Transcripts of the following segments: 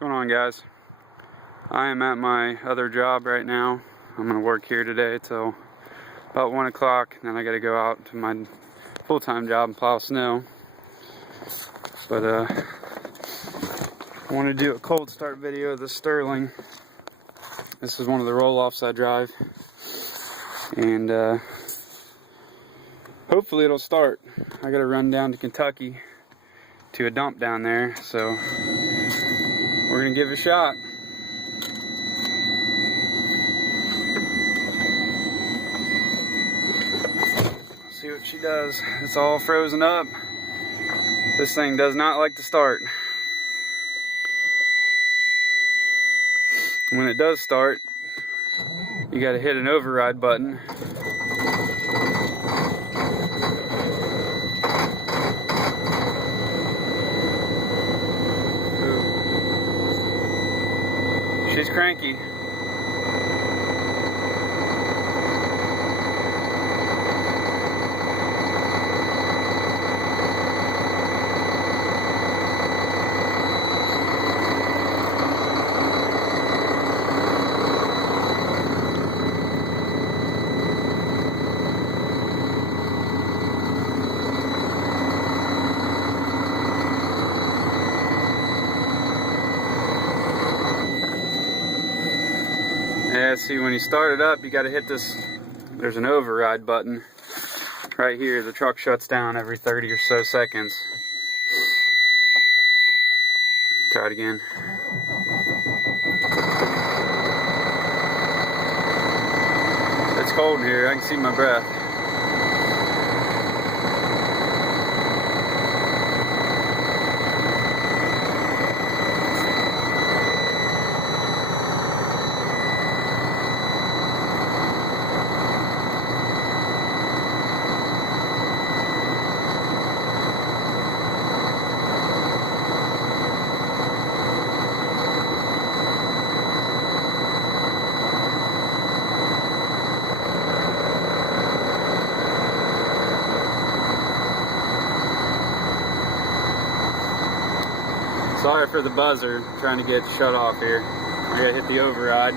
What's going on, guys? I am at my other job right now. I'm gonna work here today till about 1 o'clock, and then I gotta go out to my full-time job and plow snow. But I want to do a cold start video of the Sterling. This is one of the roll-offs I drive, and hopefully it'll start. I gotta run down to Kentucky to a dump down there, so we're gonna give it a shot. See what she does. It's all frozen up. This thing does not like to start. When it does start, you gotta hit an override button. She's cranky. Yeah, see, when you start it up, you got to hit this. There's an override button right here. The truck shuts down every 30 or so seconds. Try it again. It's cold in here. I can see my breath. Sorry for the buzzer, I'm trying to get it shut off here. I gotta hit the override.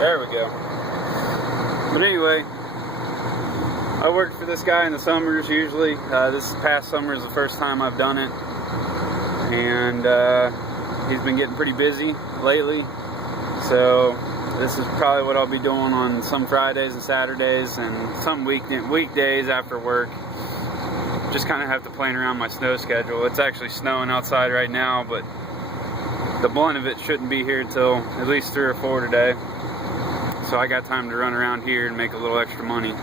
There we go. But anyway, I worked for this guy in the summers usually. This past summer is the first time I've done it, and he's been getting pretty busy lately, so this is probably what I'll be doing on some Fridays and Saturdays and some weekdays after work. Just kind of have to plan around my snow schedule. It's actually snowing outside right now, but the blunt of it shouldn't be here till at least 3 or 4 today, so I got time to run around here and make a little extra money.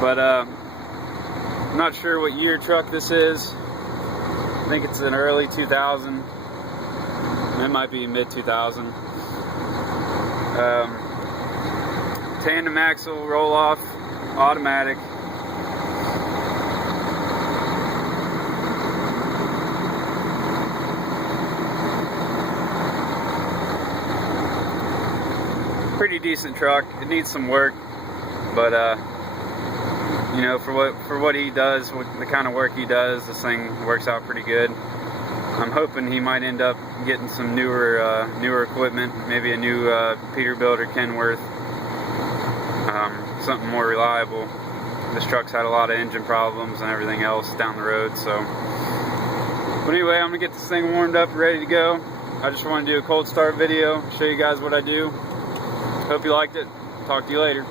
But I'm not sure what year truck this is. I think it's an early 2000. It might be mid 2000. Tandem axle roll-off, automatic. Pretty decent truck. It needs some work, but you know, for what he does, the kind of work he does, this thing works out pretty good. I'm hoping he might end up getting some newer equipment, maybe a new Peterbilt or Kenworth, something more reliable. This truck's had a lot of engine problems and everything else down the road, so. But anyway, I'm gonna get this thing warmed up, ready to go. I just want to do a cold start video, show you guys what I do. Hope you liked it. Talk to you later.